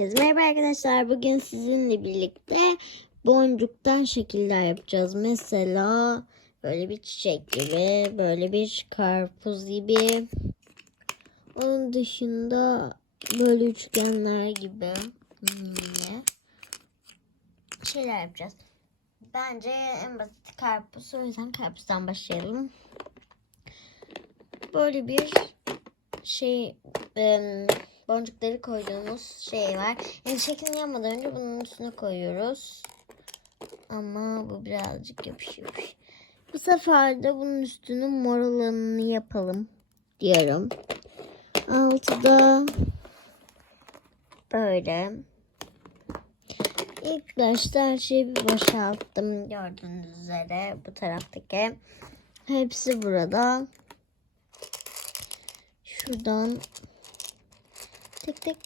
Herkese merhaba arkadaşlar. Bugün sizinle birlikte boncuktan şekiller yapacağız. Mesela böyle bir çiçek gibi, böyle bir karpuz gibi. Onun dışında böyle üçgenler gibi yine şeyler yapacağız. Bence en basit karpuz. O yüzden karpuzdan başlayalım. Böyle bir şey em, boncukları koyduğumuz şey var. Yani şeklini yapmadan önce bunun üstüne koyuyoruz. Ama bu birazcık yapışıyor. Bu sefer de bunun üstünün mor olanını yapalım diyorum. Altıda böyle. İlk başta her şeyi bir boşalttım. Gördüğünüz üzere bu taraftaki. Hepsi burada. Şuradan tek tek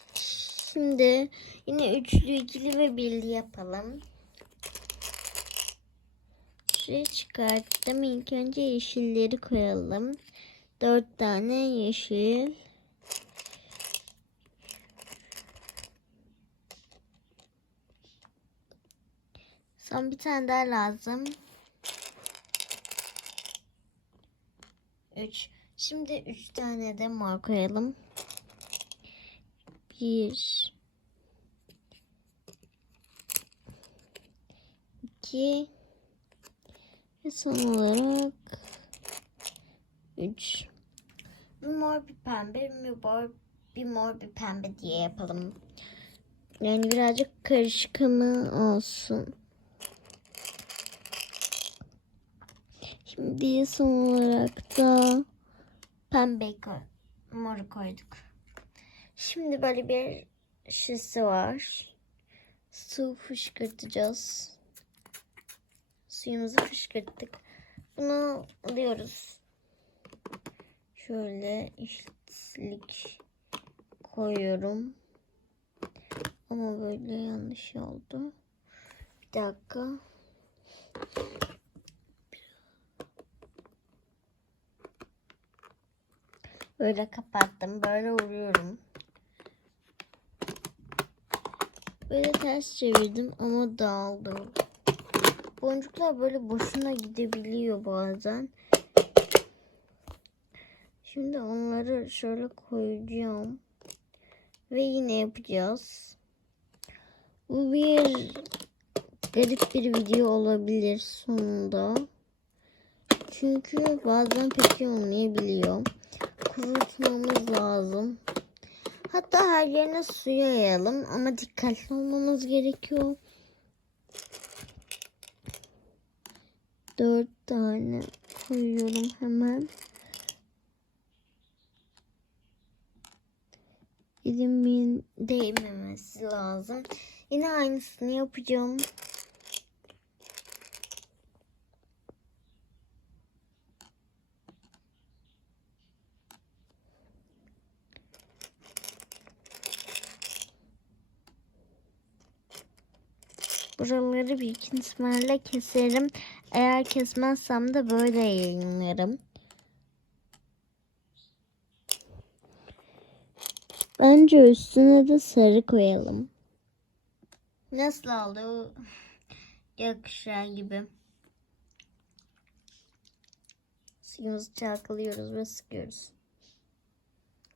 şimdi yine üçlü, ikili ve birli yapalım. Şuraya çıkarttım. İlk önce yeşilleri koyalım. Dört tane yeşil. Son bir tane daha lazım. Üç. Şimdi üç tane de mor koyalım. Bir. iki Ve son olarak üç. Bir mor bir pembe, bir mor bir mor bir pembe diye yapalım. Yani birazcık karışık ama olsun. Şimdi son olarak da pembe koy, moru koyduk. Şimdi böyle bir şişesi var. Su fışkırtacağız. Suyumuzu fışkırttık. Bunu alıyoruz. Şöyle eşitlik koyuyorum. Ama böyle yanlış oldu. Bir dakika. Böyle kapattım. Böyle vuruyorum. Böyle ters çevirdim ama dağıldı. Boncuklar böyle boşuna gidebiliyor bazen. Şimdi onları şöyle koyacağım. Ve yine yapacağız. Bu bir garip bir video olabilir sonunda. Çünkü bazen pek olmayabiliyor kurutmamız lazım. Hatta her yerine su yayalım ama dikkatli olmamız gerekiyor. Dört tane koyuyorum hemen. Elimin değmemesi lazım. Yine aynısını yapacağım. Buraları bir ihtimalle keserim. Eğer kesmezsem de böyle yayınlarım. Bence üstüne de sarı koyalım. Nasıl oldu? Yakışar gibi. Suyumuzu çalkalıyoruz ve sıkıyoruz.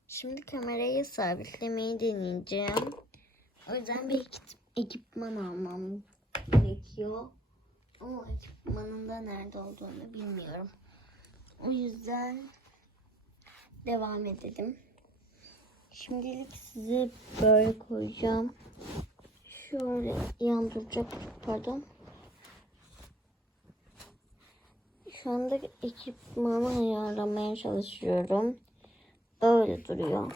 Şimdi kamerayı sabitlemeyi deneyeceğim. O yüzden bir ekipman almam gerekiyor. Ama ekipmanın da nerede olduğunu bilmiyorum. O yüzden devam edelim. Şimdilik size böyle koyacağım. Şöyle yan duracak pardon. Şu anda ekipmanı ayarlamaya çalışıyorum. Öyle duruyor.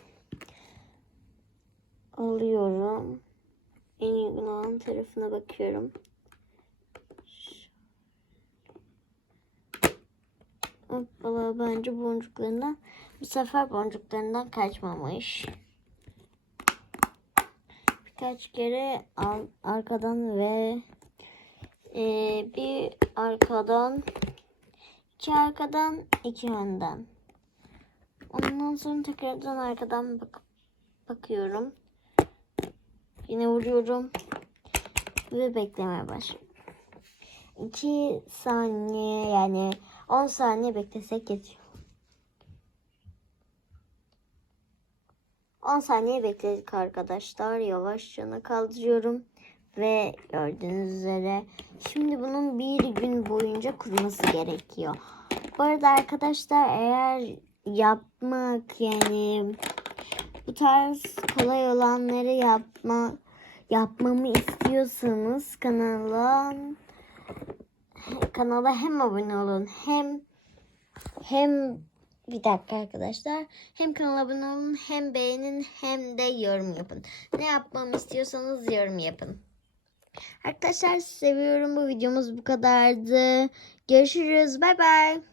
Alıyorum. En uygun olan tarafına bakıyorum. Hoppala bence boncuklarından bu sefer boncuklarından kaçmamış. Birkaç kere arkadan ve e, bir arkadan iki arkadan iki önden. Ondan sonra tekrardan arkadan bak bakıyorum. Yine vuruyorum. Ve beklemeye başlıyorum. 2 saniye yani 10 saniye beklesek yetiyor. 10 saniye bekledik arkadaşlar. Yavaşça kaldırıyorum. Ve gördüğünüz üzere şimdi bunun bir gün boyunca kuruması gerekiyor. Bu arada arkadaşlar eğer yapmak yani bu tarz kolay olanları yapma yapmamı istiyorsanız kanala kanala hem abone olun hem hem bir dakika arkadaşlar. Hem kanala abone olun hem beğenin hem de yorum yapın. Ne yapmamı istiyorsanız yorum yapın. Arkadaşlar seviyorum. Bu videomuz bu kadardı. Görüşürüz. Bay bay.